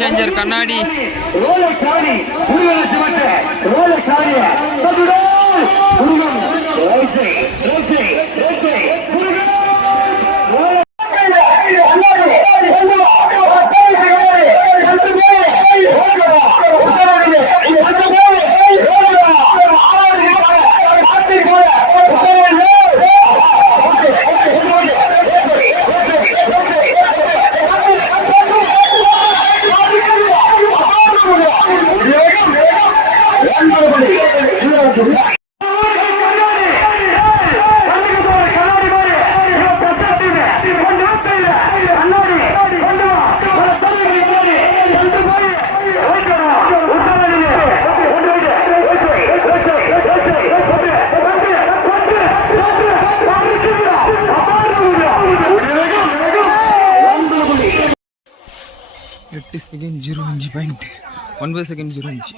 Changer கண்ணாடி எட்டு second zero அஞ்சு பாயிண்ட் ஒன்பது செகண்ட் ஜீரோ அஞ்சு.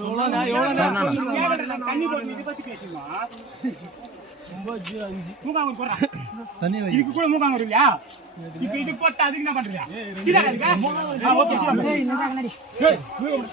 சொல்லாம எவ்வளோ தண்ணி போட்டு இதை பற்றி பேசுமா இதுக்கு கூட மூக்காங்க வருவியா இப்ப இது போட்டு அதுக்கு என்ன பண்றியா கீழே இருக்கா? ஆ, ஓகே, சரி. ஏய், மூக்கு.